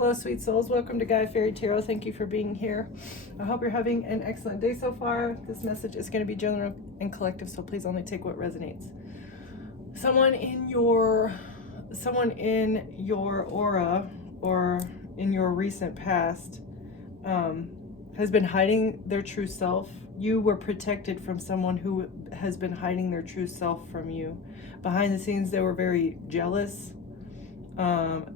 Hello, sweet souls. Welcome to Guy Fairy Tarot. Thank you for being here. I hope you're having an excellent day so far. This message is going to be general and collective, so please only take what resonates. Someone in your aura or in your recent past has been hiding their true self. You were protected from someone who has been hiding their true self from you. Behind the scenes, they were very jealous.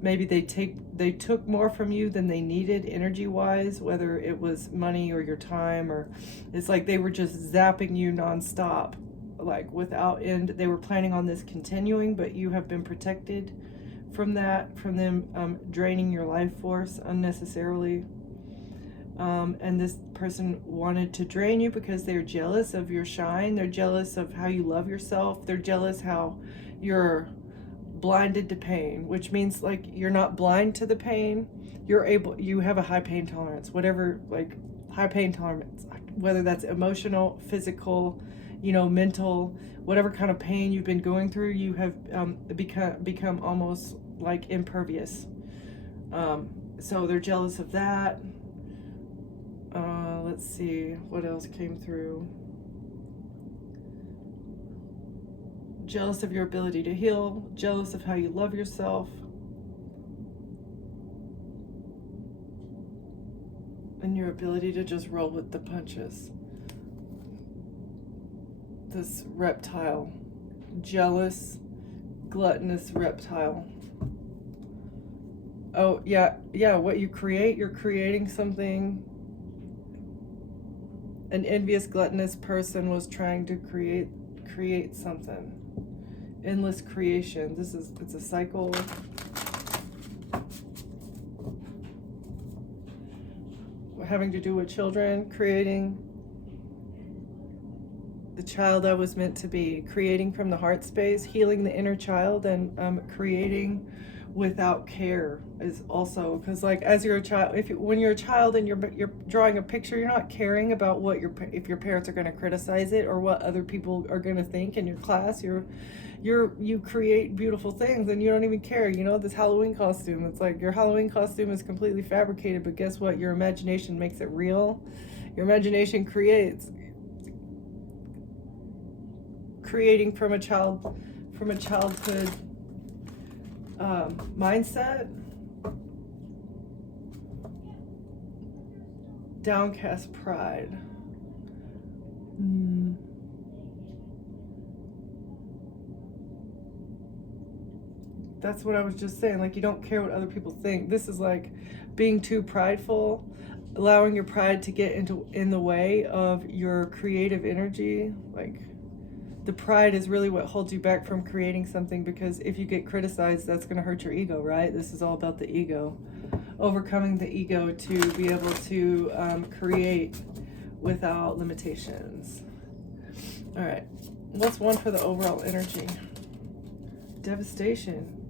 Maybe they took more from you than they needed energy wise, whether it was money or your time, or it's like they were just zapping you nonstop, like without end. They were planning on this continuing, but you have been protected from that, from them draining your life force unnecessarily. And this person wanted to drain you because they're jealous of your shine. They're jealous of how you love yourself. They're jealous how you're blinded to pain, which means like you're not blind to the pain. You have a high pain tolerance, whatever, like high pain tolerance, whether that's emotional, physical, mental, whatever kind of pain you've been going through, you have become almost like impervious. So they're jealous of that. Let's see what else came through. Jealous of your ability to heal, jealous of how you love yourself, and your ability to just roll with the punches. This reptile, jealous, gluttonous reptile. Oh, yeah, what you create, you're creating something. An envious, gluttonous person was trying to create something. Endless creation. It's a cycle. Having to do with children, creating the child that was meant to be, creating from the heart space, healing the inner child, and creating without care is also, because like as you're a child, when you're a child and you're drawing a picture, you're not caring about what if your parents are going to criticize it or what other people are going to think in your class. You create beautiful things and you don't even care. This Halloween costume, it's like your Halloween costume is completely fabricated, but guess what? Your imagination makes it real. Your imagination creating from a childhood mindset. Downcast pride. That's what I was just saying. Like, you don't care what other people think. This is like being too prideful, allowing your pride to get in the way of your creative energy. Like, the pride is really what holds you back from creating something, because if you get criticized, that's going to hurt your ego, right? This is all about the ego. Overcoming the ego to be able to create without limitations. All right. What's one for the overall energy? Devastation.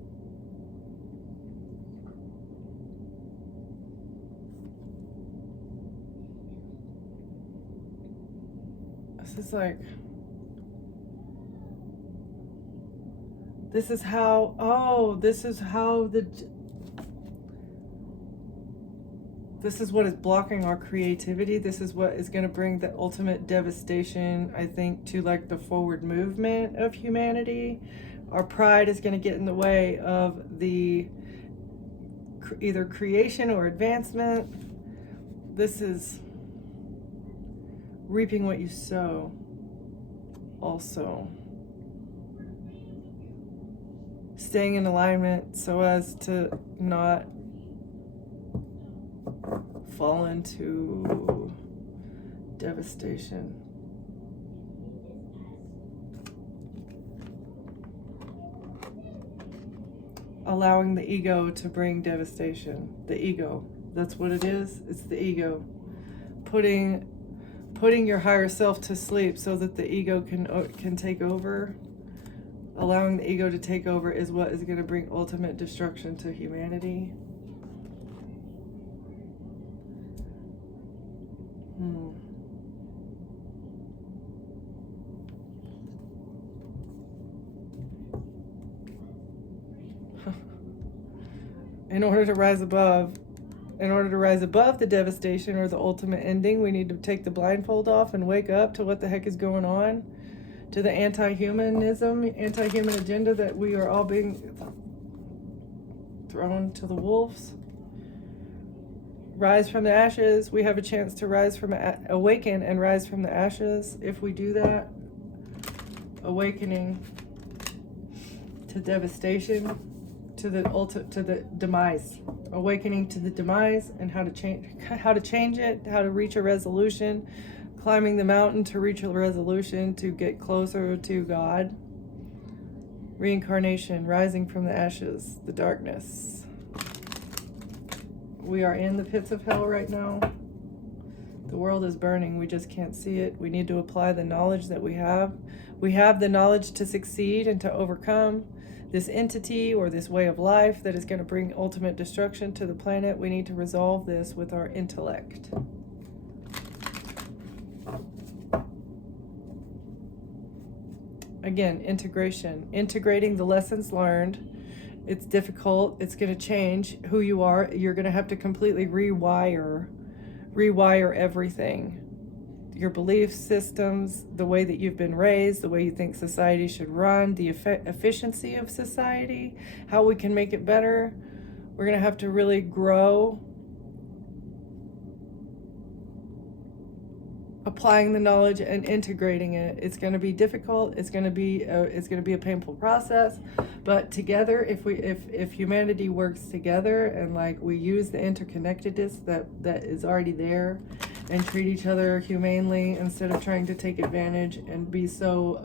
This is what is blocking our creativity. This is what is going to bring the ultimate devastation, I think, to like the forward movement of humanity. Our pride is going to get in the way of the either creation or advancement. This is reaping what you sow also. Staying in alignment so as to not fall into devastation. Allowing the ego to bring devastation. The ego. That's what it is. It's the ego. Putting your higher self to sleep so that the ego can take over. Allowing the ego to take over is what is going to bring ultimate destruction to humanity. In order to rise above, In order to rise above the devastation or the ultimate ending, we need to take the blindfold off and wake up to what the heck is going on, to the anti-human agenda that we are all being thrown to the wolves. Rise from the ashes. We have a chance to awaken and rise from the ashes if we do that. Awakening to devastation, to the demise. Awakening to the demise and how to change it, how to reach a resolution. Climbing the mountain to reach a resolution, to get closer to God. Reincarnation, rising from the ashes, the darkness. We are in the pits of hell right now. The world is burning. We just can't see it. We need to apply the knowledge that we have. We have the knowledge to succeed and to overcome this entity or this way of life that is going to bring ultimate destruction to the planet. We need to resolve this with our intellect. Again, integration. Integrating the lessons learned. It's difficult. It's going to change who you are. You're going to have to completely rewire everything. Your belief systems, the way that you've been raised, the way you think society should run, the efficiency of society, how we can make it better. We're going to have to really grow, applying the knowledge and integrating it. It's going to be difficult. It's going to be a painful process, but together, if humanity works together and like we use the interconnectedness that is already there, and treat each other humanely instead of trying to take advantage and be so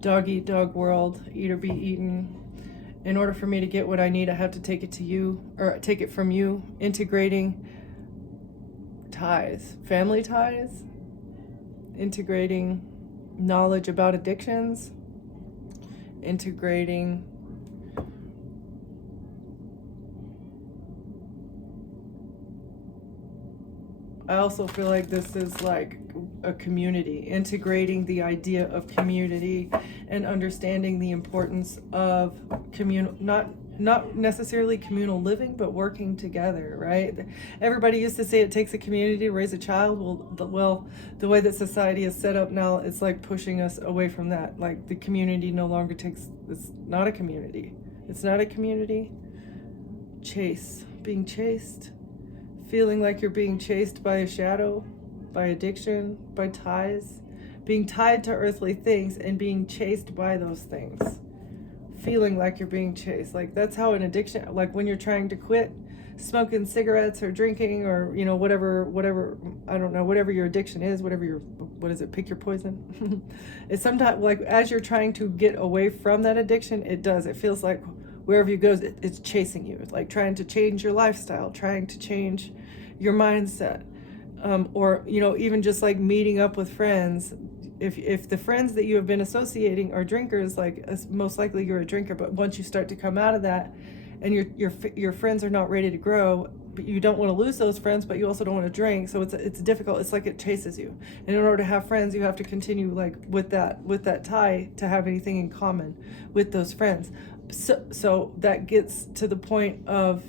dog eat dog world, eat or be eaten. In order for me to get what I need, I have to take it to you, or take it from you. Integrating ties, family ties, integrating knowledge about addictions, integrating I also feel like this is like a community, integrating the idea of community and understanding the importance of not necessarily communal living, but working together, right? Everybody used to say it takes a community to raise a child. Well, the way that society is set up now, it's like pushing us away from that. Like the community no longer it's not a community. It's not a community. Being chased. Feeling like you're being chased by a shadow, by addiction, by ties, being tied to earthly things and being chased by those things. Feeling like you're being chased. Like that's how an addiction, like when you're trying to quit smoking cigarettes or drinking or, you know, whatever, I don't know, whatever your addiction is, pick your poison. It's sometimes like as you're trying to get away from that addiction, it feels like wherever you go, it's chasing you. It's like trying to change your lifestyle, trying to change your mindset. Or, you know, even just like meeting up with friends. If the friends that you have been associating are drinkers, like most likely you're a drinker, but once you start to come out of that and your friends are not ready to grow, but you don't want to lose those friends, but you also don't want to drink. So it's difficult. It's like it chases you. And in order to have friends, you have to continue like with that tie to have anything in common with those friends. So that gets to the point of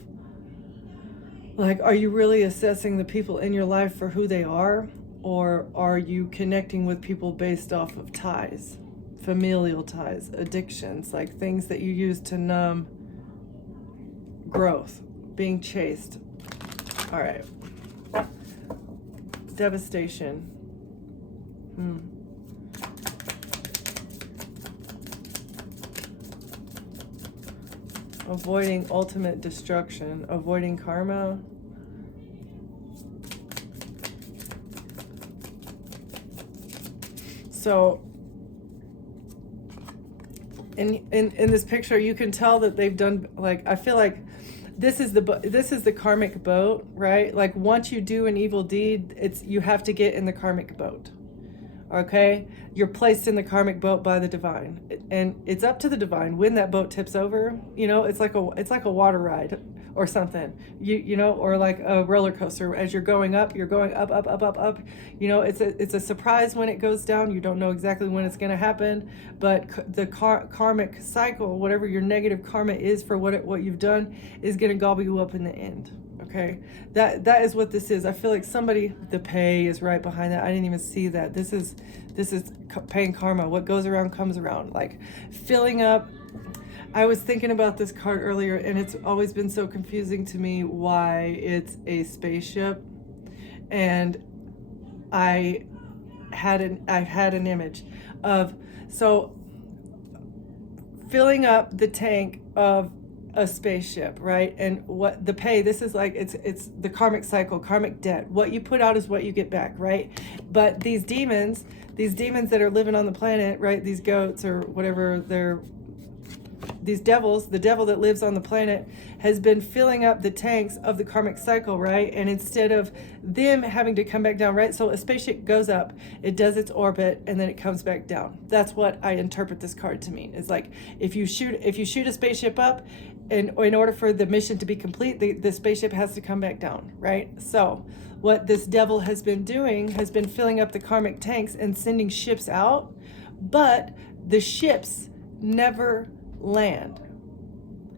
like, are you really assessing the people in your life for who they are? Or are you connecting with people based off of ties, familial ties, addictions, like things that you use to numb growth, being chased? All right. Devastation. Avoiding ultimate destruction, avoiding karma. So in this picture, you can tell that they've done, like, I feel like this is the karmic boat, right? Like once you do an evil deed, you have to get in the karmic boat. Okay, you're placed in the karmic boat by the divine, and it's up to the divine when that boat tips over. It's like a water ride or something. Or like a roller coaster. As you're going up, up, up, up, up, up. It's a surprise when it goes down. You don't know exactly when it's going to happen, but the karmic cycle, whatever your negative karma is for what you've done, is going to gobble you up in the end. Okay, that is what this is. I feel like the pay is right behind that. I didn't even see that. This is paying karma. What goes around comes around. Like filling up. I was thinking about this card earlier, and it's always been so confusing to me why it's a spaceship. And I had an image of filling up the tank of a spaceship, right? And what the pay, this is like, it's the karmic cycle, karmic debt. What you put out is what you get back, right? But these demons that are living on the planet, right? These goats or whatever these devils, the devil that lives on the planet has been filling up the tanks of the karmic cycle, right? And instead of them having to come back down, right? So a spaceship goes up, it does its orbit, and then it comes back down. That's what I interpret this card to mean. It's like if you shoot a spaceship up, and in order for the mission to be complete, the spaceship has to come back down, right? So what this devil has been doing has been filling up the karmic tanks and sending ships out, but the ships never land.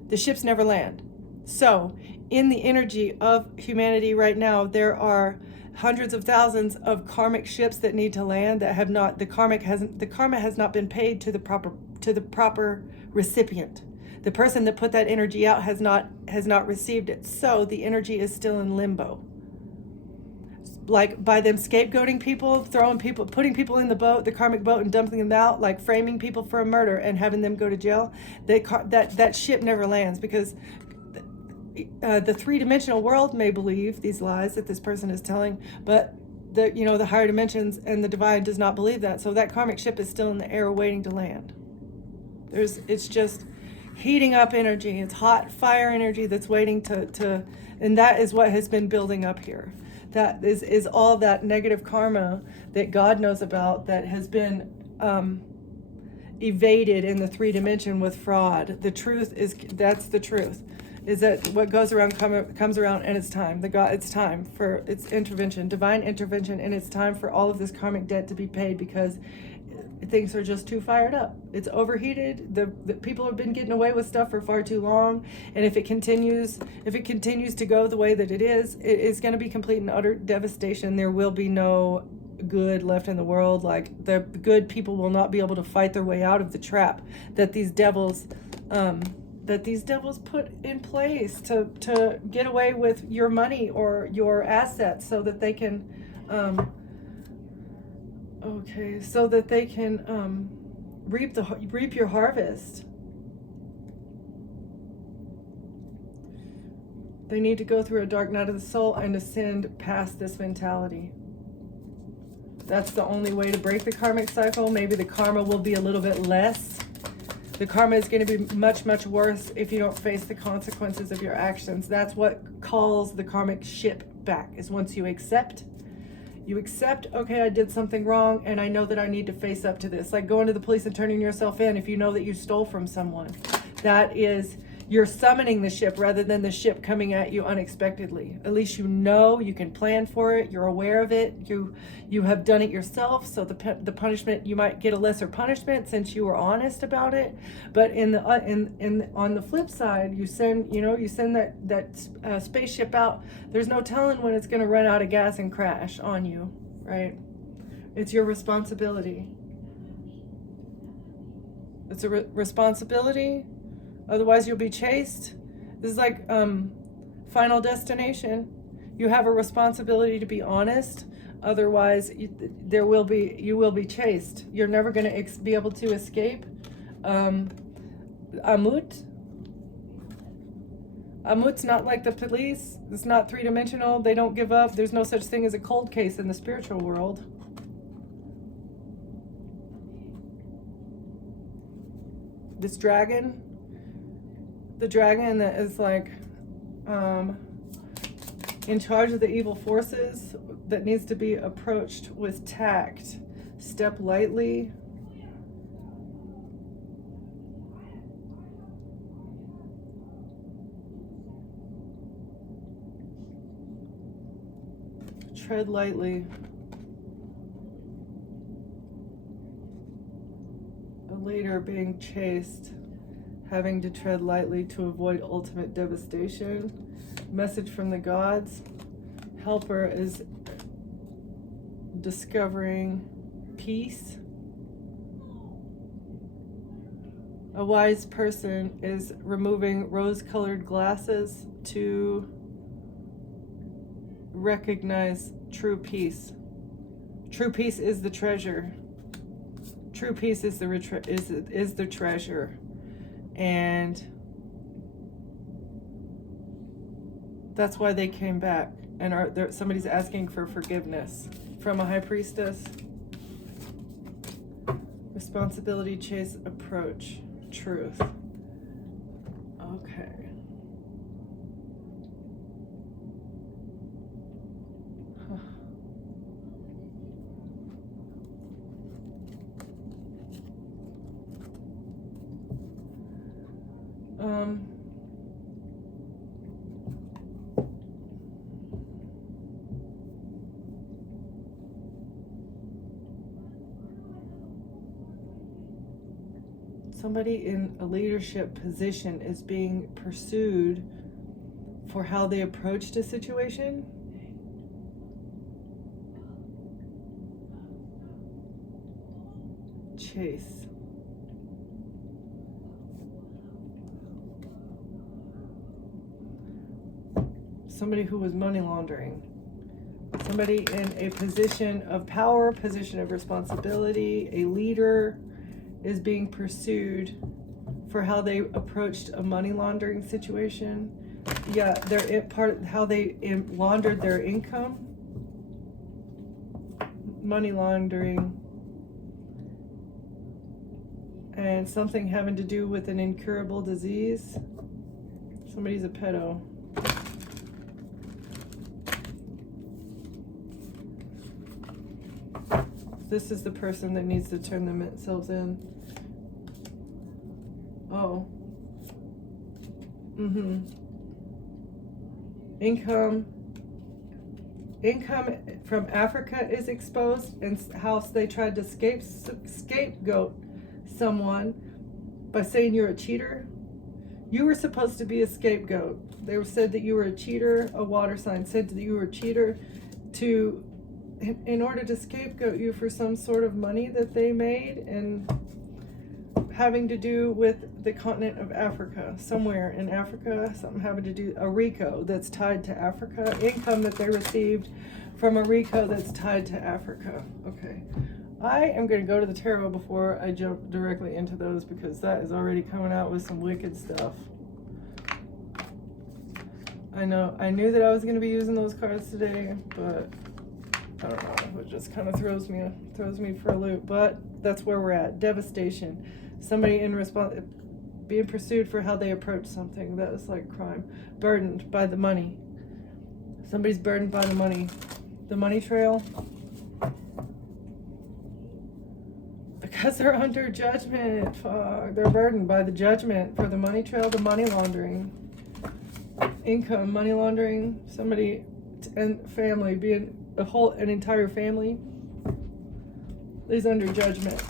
The ships never land. So in the energy of humanity right now, there are hundreds of thousands of karmic ships that need to land that have not, the karma has not been paid to the proper recipient. The person that put that energy out has not received it. So the energy is still in limbo. Like by them scapegoating people, putting people in the boat, the karmic boat, and dumping them out, like framing people for a murder and having them go to jail, that ship never lands, because the three-dimensional world may believe these lies that this person is telling, but the higher dimensions and the divine does not believe that. So that karmic ship is still in the air waiting to land. It's just heating up energy. It's hot fire energy that's waiting to and that is what has been building up here. That is all that negative karma that God knows about that has been evaded in the 3D with fraud. The truth is, that's the truth, is that what goes around comes around, and it's time. It's time for its intervention, divine intervention, and it's time for all of this karmic debt to be paid, because things are just too fired up. It's overheated. The people have been getting away with stuff for far too long, and if it continues to go the way that it is going to be complete and utter devastation. There will be no good left in the world. Like, the good people will not be able to fight their way out of the trap that these devils put in place to get away with your money or your assets, so that they can reap your harvest. They need to go through a dark night of the soul and ascend past this mentality. That's the only way to break the karmic cycle. Maybe the karma will be a little bit less. The karma is going to be much, much worse if you don't face the consequences of your actions. That's what calls the karmic ship back, is once you accept, okay, I did something wrong, and I know that I need to face up to this. Like going to the police and turning yourself in if you know that you stole from someone. That is, you're summoning the ship rather than the ship coming at you unexpectedly. At least you know, you can plan for it, you're aware of it, you have done it yourself, so the punishment, you might get a lesser punishment since you were honest about it. But on the flip side, you send that spaceship out. There's no telling when it's going to run out of gas and crash on you, right? It's your responsibility. It's a responsibility. Otherwise, you'll be chased. This is like Final Destination. You have a responsibility to be honest. Otherwise, you will be chased. You're never going to be able to escape. Amut's not like the police. It's not three-dimensional. They don't give up. There's no such thing as a cold case in the spiritual world. This dragon, the dragon that is like in charge of the evil forces, that needs to be approached with tact, Step lightly. Tread lightly. A leader being chased, having to tread lightly to avoid ultimate devastation. Message from the gods. Helper is discovering peace. A wise person is removing rose-colored glasses to recognize true peace. True peace is the treasure. True peace is the treasure. And that's why they came back. And somebody's asking for forgiveness from a high priestess. Responsibility, chase, approach, truth. Okay. Somebody in a leadership position is being pursued for how they approached a situation. Chase. Somebody who was money laundering. Somebody in a position of power, position of responsibility, a leader, is being pursued for how they approached a money laundering situation. Yeah, how they laundered their income. Money laundering. And something having to do with an incurable disease. Somebody's a pedo. This is the person that needs to turn themselves in. Oh. Income from Africa is exposed, and how they tried to scapegoat someone by saying you're a cheater. You were supposed to be a scapegoat. They said that you were a cheater. A water sign said that you were a cheater in order to scapegoat you for some sort of money that they made and having to do with the continent of Africa. Somewhere in Africa, something having to do, a RICO that's tied to Africa, income that they received from a RICO that's tied to Africa. Okay. I am going to go to the tarot before I jump directly into those, because that is already coming out with some wicked stuff. I knew that I was going to be using those cards today, but I don't know, it just kind of throws me for a loop. But that's where we're at. Devastation. Somebody being pursued for how they approach something. That is like crime. Burdened by the money. Somebody's burdened by the money. The money trail. Because they're under judgment. Fuck. They're burdened by the judgment for the money trail, the money laundering. Income, money laundering. Somebody and family, being an entire family is under judgment.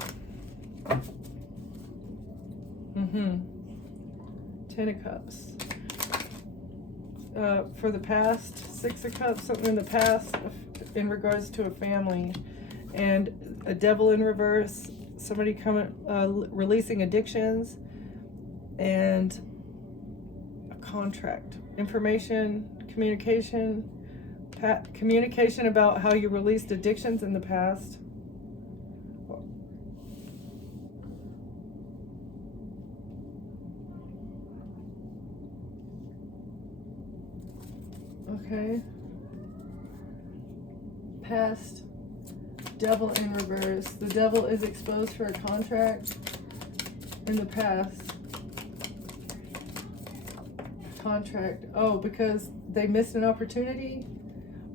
Ten of Cups. For the past, Six of Cups, something in the past in regards to a family. And a Devil in reverse. Somebody releasing addictions. And a contract. Information, communication. Communication about how you released addictions in the past. Okay. Past. Devil in reverse. The devil is exposed for a contract in the past. Contract. Oh, because they missed an opportunity?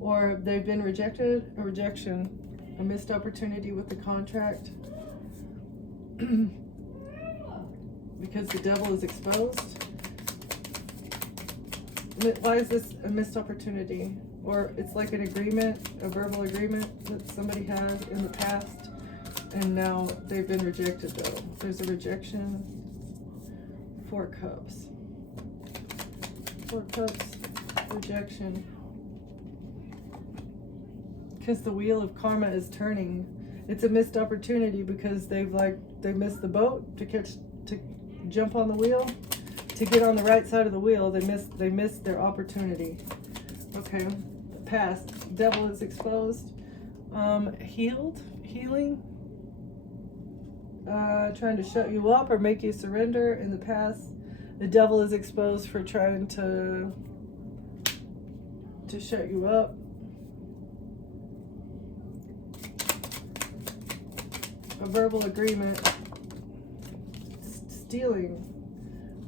Or they've been rejected? A rejection. A missed opportunity with the contract. Because the devil is exposed. Why is this a missed opportunity? Or it's like an agreement, a verbal agreement that somebody had in the past, and now they've been rejected though. There's a rejection. 4 cups. 4 cups, rejection. Because the wheel of karma is turning. It's a missed opportunity because they missed the boat to jump on the wheel, to get on the right side of the wheel. They missed their opportunity. Okay. Past. Devil is exposed. Healing. Trying to shut you up or make you surrender in the past. The devil is exposed for trying to shut you up. A verbal agreement. Stealing.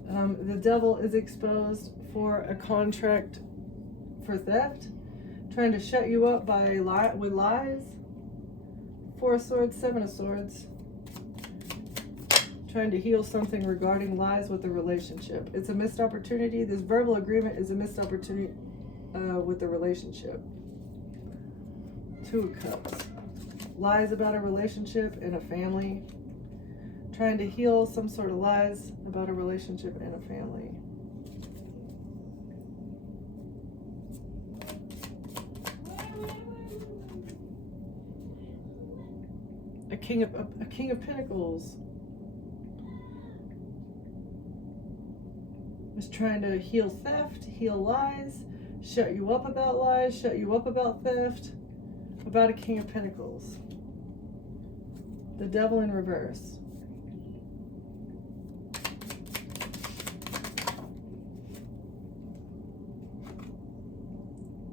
The devil is exposed for a contract for theft. Trying to shut you up with lies. 4 of Swords, 7 of Swords. Trying to heal something regarding lies with the relationship. It's a missed opportunity. This verbal agreement is a missed opportunity with the relationship. 2 of Cups. Lies about a relationship and a family. Trying to heal some sort of lies about a relationship and a family. A king of Pentacles is trying to heal theft, heal lies, shut you up about lies, shut you up about theft, about a King of Pentacles. The devil in reverse.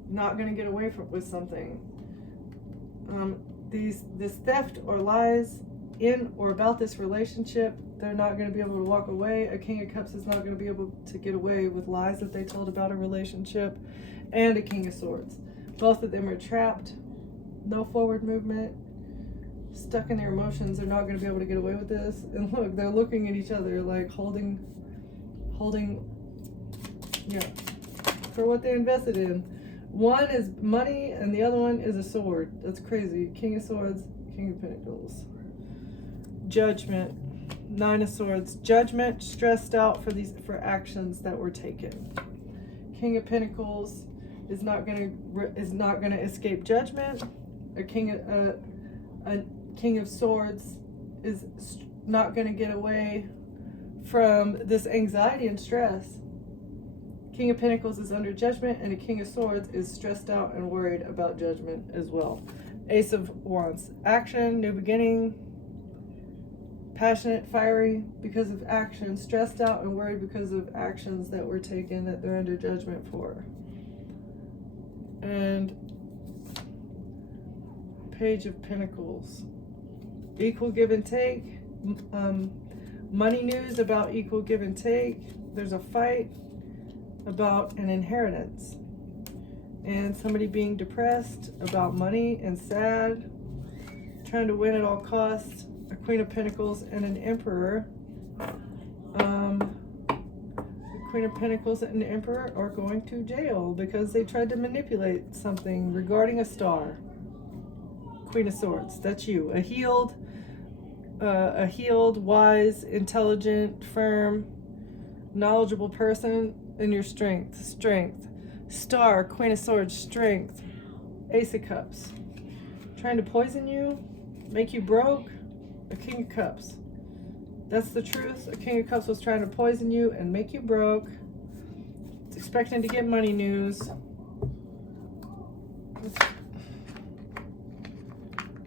Not going to get away with something. This theft or lies in or about this relationship, they're not going to be able to walk away. A King of Cups is not going to be able to get away with lies that they told about a relationship. And a King of Swords. Both of them are trapped. No forward movement. Stuck in their emotions. They're not going to be able to get away with this. And look, they're looking at each other like holding, yeah, for what they invested in. One is money and the other one is a sword. That's crazy. King of Swords, King of Pentacles. Judgment. 9 of Swords. Judgment, stressed out for actions that were taken. King of Pentacles is not gonna escape judgment. A King of Swords is not gonna get away from this anxiety and stress. King of Pentacles is under judgment, and a King of Swords is stressed out and worried about judgment as well. Ace of Wands. Action, new beginning. Passionate, fiery because of action. Stressed out and worried because of actions that were taken that they're under judgment for. And Page of Pentacles. Equal give and take. Money news about equal give and take. There's a fight about an inheritance. And somebody being depressed about money and sad. Trying to win at all costs. A Queen of Pentacles and an Emperor. The Queen of Pentacles and an Emperor are going to jail because they tried to manipulate something regarding a star. Queen of Swords, that's you. A healed, wise, intelligent, firm, knowledgeable person in your strength. Star, Queen of Swords, strength. Ace of Cups. Trying to poison you, make you broke. A King of Cups. That's the truth. A King of Cups was trying to poison you and make you broke. It's expecting to get money news.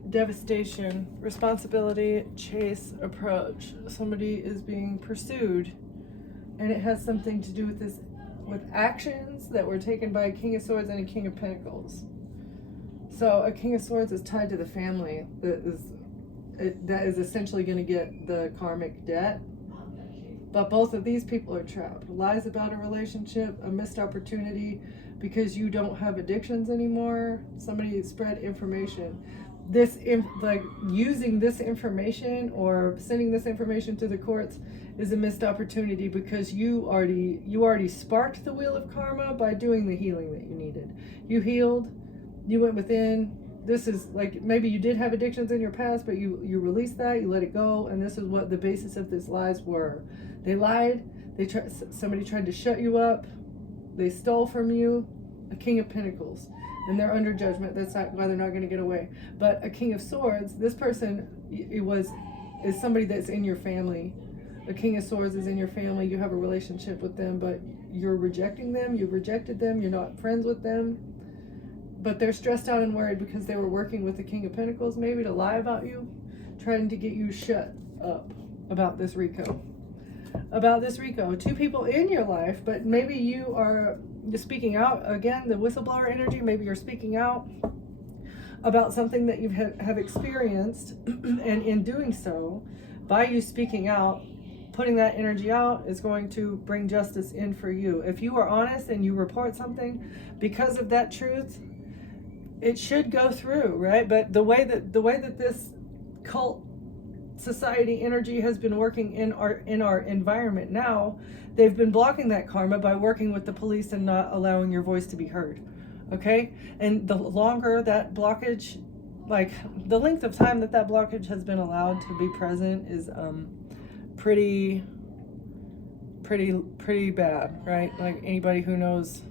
Devastation, responsibility, chase, approach. Somebody is being pursued. And it has something to do with actions that were taken by a King of Swords and a King of Pentacles. So a King of Swords is tied to the family that is essentially going to get the karmic debt. But both of these people are trapped. Lies about a relationship, a missed opportunity because you don't have addictions anymore. Somebody spread information. like using this information or sending this information to the courts is a missed opportunity, because you already sparked the wheel of karma by doing the healing that you needed. You healed, you went within. This is like, maybe you did have addictions in your past, but you released that, you let it go, and this is what the basis of these lies were. They lied, somebody tried to shut you up, they stole from you a King of Pentacles, and they're under judgment. That's not why they're not going to get away. But a King of Swords, this person is somebody that's in your family. A King of Swords is in your family. You have a relationship with them, but you're rejecting them. You've rejected them. You're not friends with them. But they're stressed out and worried because they were working with the King of Pentacles, maybe to lie about you, trying to get you shut up about this Rico. Two people in your life, but maybe you are speaking out. Again, the whistleblower energy, maybe you're speaking out about something that you have experienced, and in doing so, by you speaking out, putting that energy out is going to bring justice in for you. If you are honest and you report something because of that truth, it should go through, right? But the way that this cult society energy has been working in our environment now, they've been blocking that karma by working with the police and not allowing your voice to be heard. Okay? And the longer that blockage, like the length of time that blockage has been allowed to be present is pretty bad, right? Like anybody who knows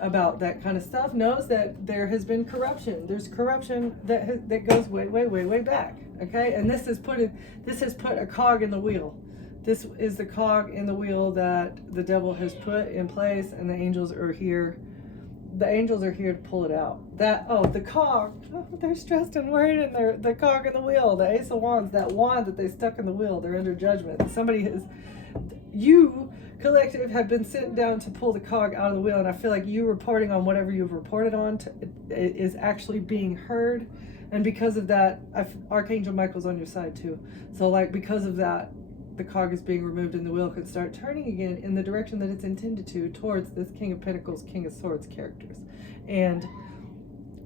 about that kind of stuff knows that there has been corruption. There's corruption that goes way back. Okay, and this has put a cog in the wheel. This is the cog in the wheel that the devil has put in place, and the angels are here. The angels are here to pull it out. The cog, they're stressed and worried, and they're the cog in the wheel, the Ace of Wands, that wand that they stuck in the wheel, they're under judgment. You collective have been sent down to pull the cog out of the wheel, and I feel like you reporting on whatever you've reported on is actually being heard, and because of that, Archangel Michael's on your side too. So like because of that, the cog is being removed and the wheel can start turning again in the direction that it's intended to, towards this King of Pentacles, King of Swords characters, and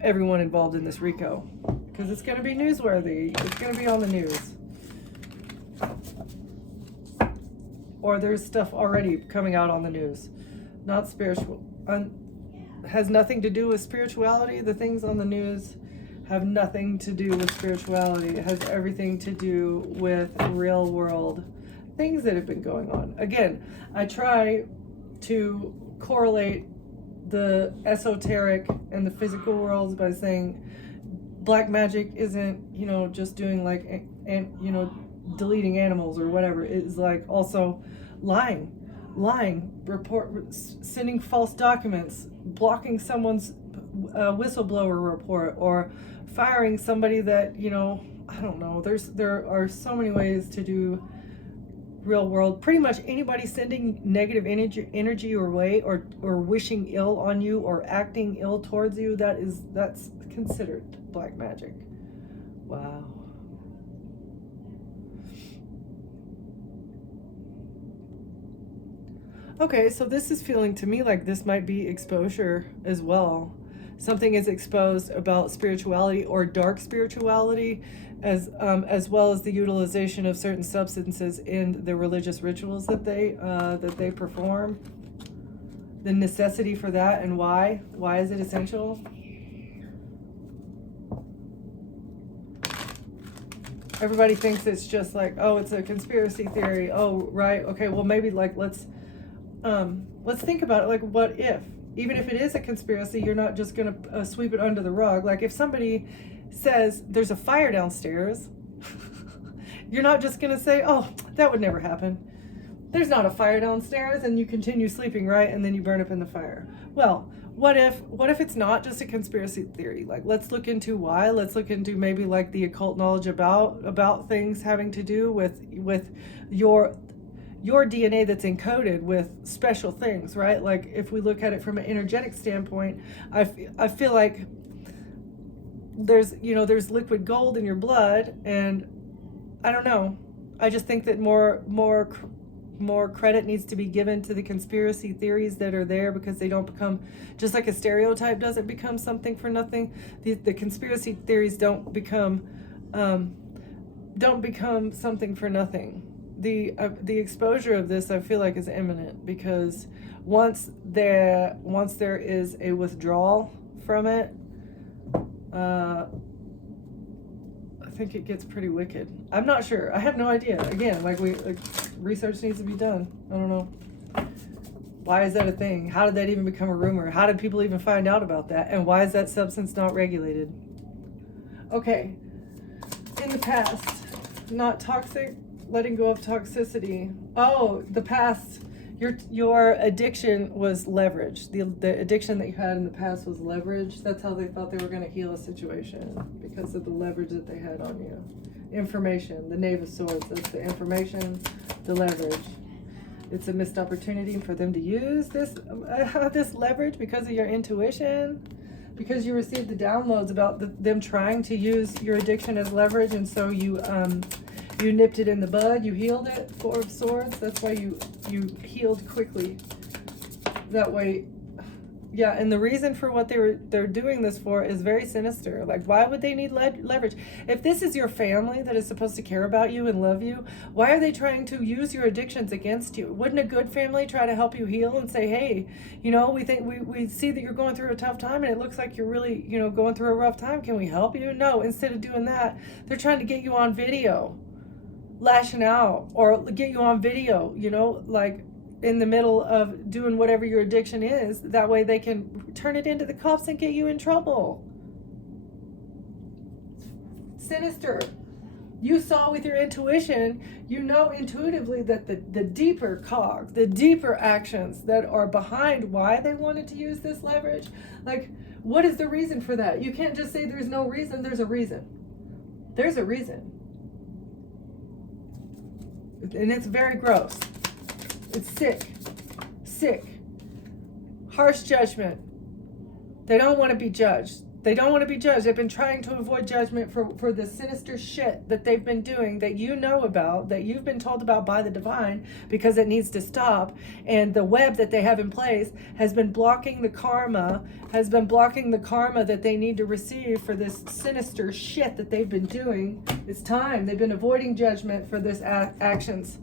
everyone involved in this Rico, because it's going to be newsworthy. It's going to be on the news. Or there's stuff already coming out on the news. Not spiritual. Has nothing to do with spirituality. The things on the news have nothing to do with spirituality. It has everything to do with real world things that have been going on. Again, I try to correlate the esoteric and the physical worlds by saying black magic isn't, just doing like, deleting animals or whatever. It is like also lying, sending false documents, blocking someone's whistleblower report, or firing somebody that, I don't know. There are so many ways to do real world. Pretty much anybody sending negative energy your way, or wishing ill on you, or acting ill towards you, that's considered black magic. Wow. Okay, so this is feeling to me like this might be exposure as well. Something is exposed about spirituality or dark spirituality, as well as the utilization of certain substances in the religious rituals that they perform. The necessity for that, and why? Why is it essential? Everybody thinks it's just like, oh, it's a conspiracy theory. Oh, right. Okay, well, maybe like let's think about it. Like, what if, even if it is a conspiracy, you're not just going to sweep it under the rug. Like if somebody says there's a fire downstairs, you're not just going to say, oh, that would never happen. There's not a fire downstairs, and you continue sleeping, right? And then you burn up in the fire. Well, what if it's not just a conspiracy theory? Like, let's look into why. Let's look into maybe like the occult knowledge about things having to do with your DNA that's encoded with special things, right? Like if we look at it from an energetic standpoint, I feel like there's liquid gold in your blood, and I don't know. I just think that more more credit needs to be given to the conspiracy theories that are there, because they don't become, just like a stereotype doesn't become something for nothing. The conspiracy theories don't become something for nothing. The exposure of this, I feel like, is imminent, because once there is a withdrawal from it, I think it gets pretty wicked. I'm not sure. I have no idea. Again, research needs to be done. I don't know. Why is that a thing? How did that even become a rumor? How did people even find out about that? And why is that substance not regulated? Okay. In the past, not toxic, letting go of toxicity. Oh, the past. Your addiction was leverage. The addiction that you had in the past was leverage. That's how they thought they were going to heal a situation, because of the leverage that they had on you. Information, the Knave of Swords, that's the information, the leverage. It's a missed opportunity for them to use this leverage because of your intuition, because you received the downloads about them trying to use your addiction as leverage, and so you nipped it in the bud, you healed it. Four of Swords, that's why you healed quickly. That way, yeah, and the reason for what they're doing this for is very sinister. Like, why would they need leverage? If this is your family that is supposed to care about you and love you, why are they trying to use your addictions against you? Wouldn't a good family try to help you heal and say, hey, we see that you're going through a tough time, and it looks like you're really, going through a rough time. Can we help you? No, instead of doing that, they're trying to get you on video lashing out, or get you on video, like in the middle of doing whatever your addiction is. That way they can turn it into the cuffs and get you in trouble. Sinister. You saw with your intuition, intuitively that the deeper cog, the deeper actions that are behind why they wanted to use this leverage, like, what is the reason for that? You can't just say there's no reason. There's a reason. There's a reason. And it's very gross. It's sick. Harsh judgment. They don't want to be judged. They've been trying to avoid judgment for the sinister shit that they've been doing, that you know about, that you've been told about by the divine, because it needs to stop. And the web that they have in place has been blocking the karma that they need to receive for this sinister shit that they've been doing. It's time. They've been avoiding judgment for these actions.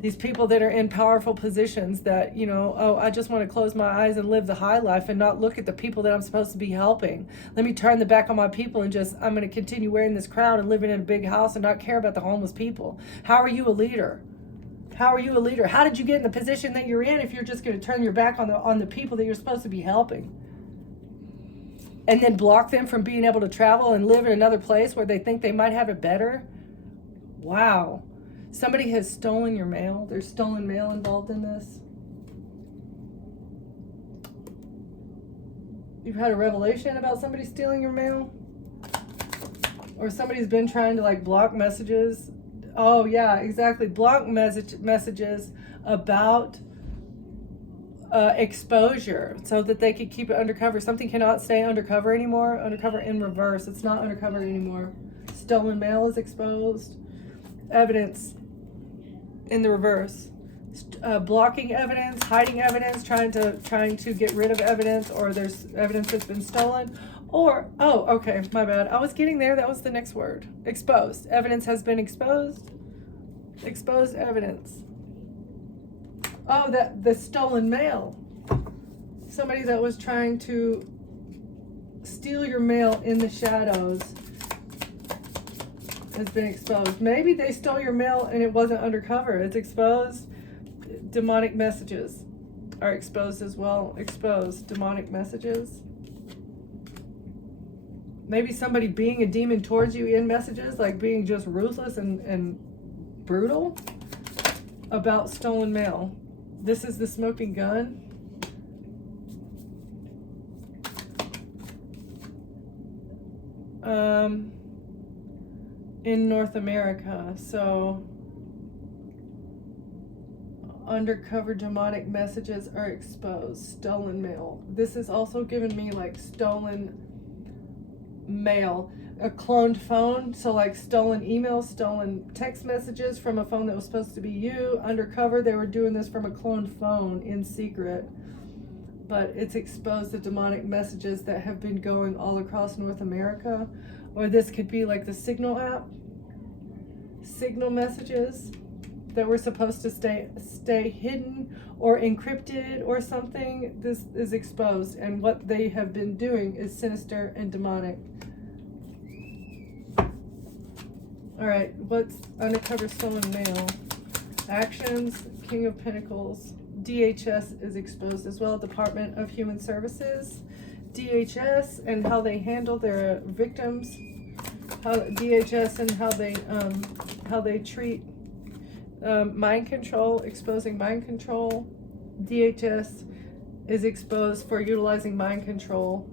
These people that are in powerful positions that, I just want to close my eyes and live the high life and not look at the people that I'm supposed to be helping. Let me turn the back on my people and I'm going to continue wearing this crown and living in a big house and not care about the homeless people. How are you a leader? How did you get in the position that you're in if you're just going to turn your back on the people that you're supposed to be helping? And then block them from being able to travel and live in another place where they think they might have it better? Wow. Somebody has stolen your mail. There's stolen mail involved in this. You've had a revelation about somebody stealing your mail? Or somebody's been trying to block messages. Oh yeah, exactly. Block messages about exposure so that they could keep it undercover. Something cannot stay undercover anymore. Undercover in reverse. It's not undercover anymore. Stolen mail is exposed. Evidence in the reverse. Blocking evidence, hiding evidence, trying to get rid of evidence, or there's evidence that's been stolen. Or, okay, my bad. I was getting there. That was the next word. Exposed. Evidence has been exposed. Exposed evidence. Oh, the stolen mail. Somebody that was trying to steal your mail in the shadows has been exposed. Maybe they stole your mail and it wasn't undercover. It's exposed. Demonic messages are exposed as well. Exposed demonic messages. Maybe somebody being a demon towards you in messages, like being just ruthless and brutal about stolen mail. This is the smoking gun. In North America, so undercover demonic messages are exposed. Stolen mail. This is also giving me stolen mail. a cloned phone, so like stolen emails, stolen text messages from a phone that was supposed to be you. Undercover, they were doing this from a cloned phone in secret. But it's exposed the demonic messages that have been going all across North America. Or this could be like the Signal app. Signal messages that were supposed to stay hidden or encrypted or something. This is exposed, and what they have been doing is sinister and demonic. All right, what's undercover stolen mail? Actions, King of Pentacles. DHS is exposed as well, Department of Human Services. DHS and how they handle their victims. DHS and how they treat mind control, exposing mind control. DHS is exposed for utilizing mind control.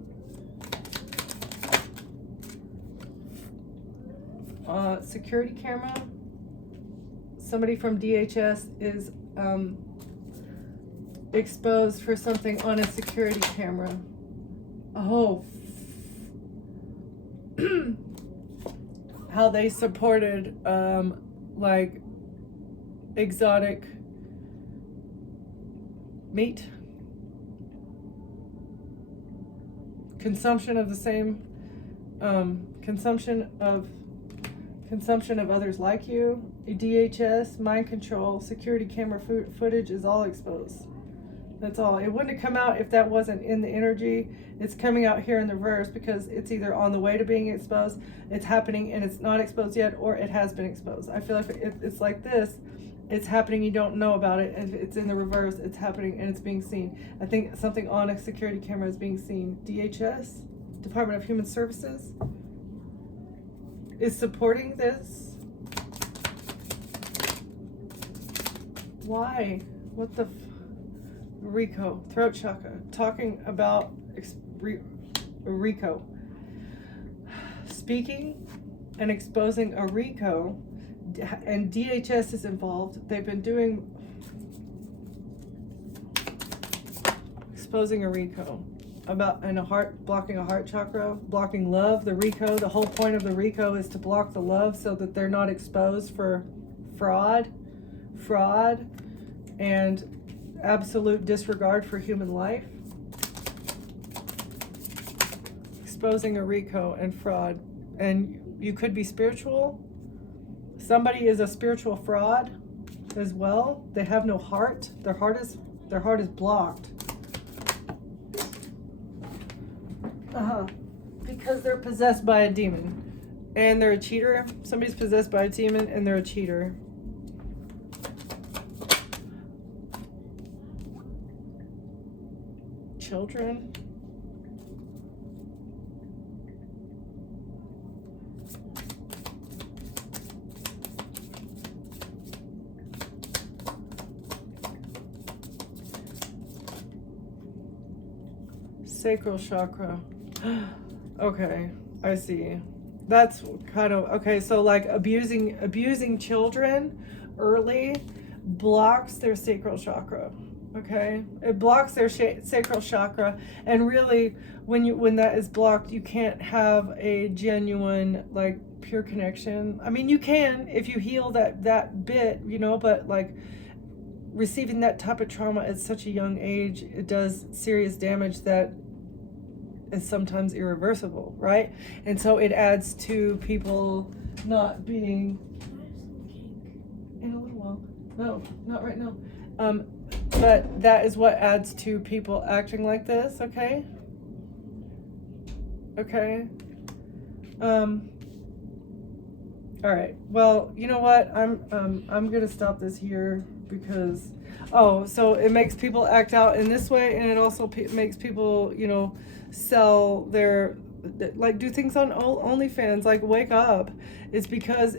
Security camera. Somebody from DHS is exposed for something on a security camera. Oh. How they supported like exotic meat, consumption of the same consumption of others like you. DHS, mind control, security camera footage is all exposed. That's all. It wouldn't have come out if that wasn't in the energy. It's coming out here in the reverse because it's either on the way to being exposed, it's happening and it's not exposed yet, or it has been exposed. I feel like it's like this. It's happening, you don't know about it, and it's in the reverse, it's happening and it's being seen. I think something on a security camera is being seen. DHS, Department of Human Services, is supporting this. Why? What the Rico, throat chakra, talking about Rico. Speaking and exposing a Rico, and DHS is involved. They've been doing exposing a Rico about and a heart, blocking a heart chakra, blocking love. The Rico, the whole point of the Rico is to block the love so that they're not exposed for fraud and absolute disregard for human life. Exposing a Rico and fraud. And you could be spiritual. Somebody is a spiritual fraud as well. They have no heart. Their heart is blocked. Because they're possessed by a demon. And they're a cheater. Somebody's possessed by a demon and they're a cheater. Children. Sacral chakra. Okay, I see. That's kind of okay. So like abusing children early blocks their sacral chakra. Okay, it blocks their sacral chakra, and really, when that is blocked, you can't have a genuine like pure connection. I mean, you can if you heal that bit, you know, but like receiving that type of trauma at such a young age, it does serious damage that is sometimes irreversible, right? And so it adds to people not being in a little while. No, not right now. But that is what adds to people acting like this, okay? Okay. All right. Well, you know what? I'm gonna stop this here because so it makes people act out in this way, and it also makes people, you know, sell their like do things on OnlyFans, like wake up. It's because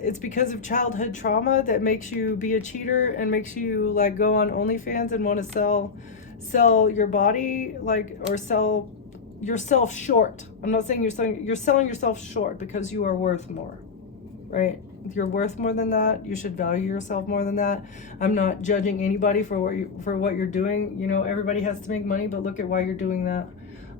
of childhood trauma that makes you be a cheater and makes you like go on OnlyFans and want to sell your body, like, or sell yourself short. I'm not saying you're selling yourself short because you are worth more, right? If you're worth more than that, you should value yourself more than that. I'm not judging anybody for what you're doing. You know, everybody has to make money, but look at why you're doing that.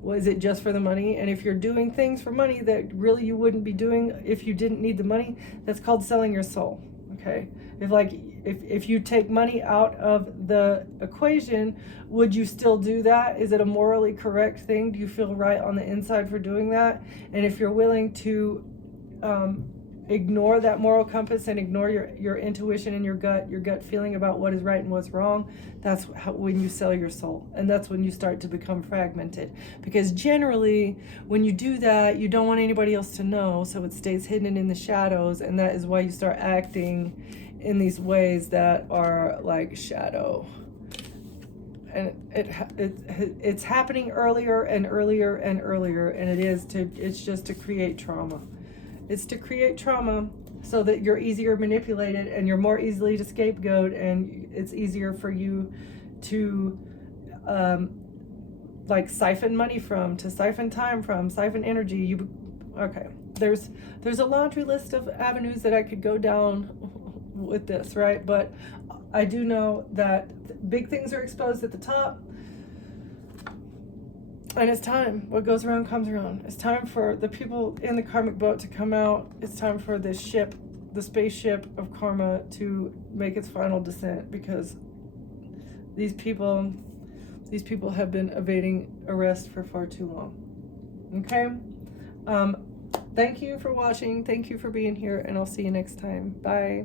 Was it just for the money? And if you're doing things for money that really you wouldn't be doing if you didn't need the money, that's called selling your soul. Okay? If you take money out of the equation, would you still do that? Is it a morally correct thing? Do you feel right on the inside for doing that? And if you're willing to ignore that moral compass and ignore your intuition and your gut feeling about what is right and what's wrong, that's when you sell your soul. And that's when you start to become fragmented. Because generally, when you do that, you don't want anybody else to know, so it stays hidden in the shadows, and that is why you start acting in these ways that are like shadow. And it's happening earlier and earlier and earlier, and it's just to create trauma. It's to create trauma so that you're easier manipulated and you're more easily to scapegoat, and it's easier for you to like siphon money from, to siphon time from, siphon energy. Okay, there's a laundry list of avenues that I could go down with this, right? But I do know that big things are exposed at the top. And it's time. What goes around comes around. It's time for the people in the karmic boat to come out. It's time for this ship, the spaceship of karma, to make its final descent, because these people have been evading arrest for far too long. Okay? Thank you for watching. Thank you for being here, and I'll see you next time. Bye.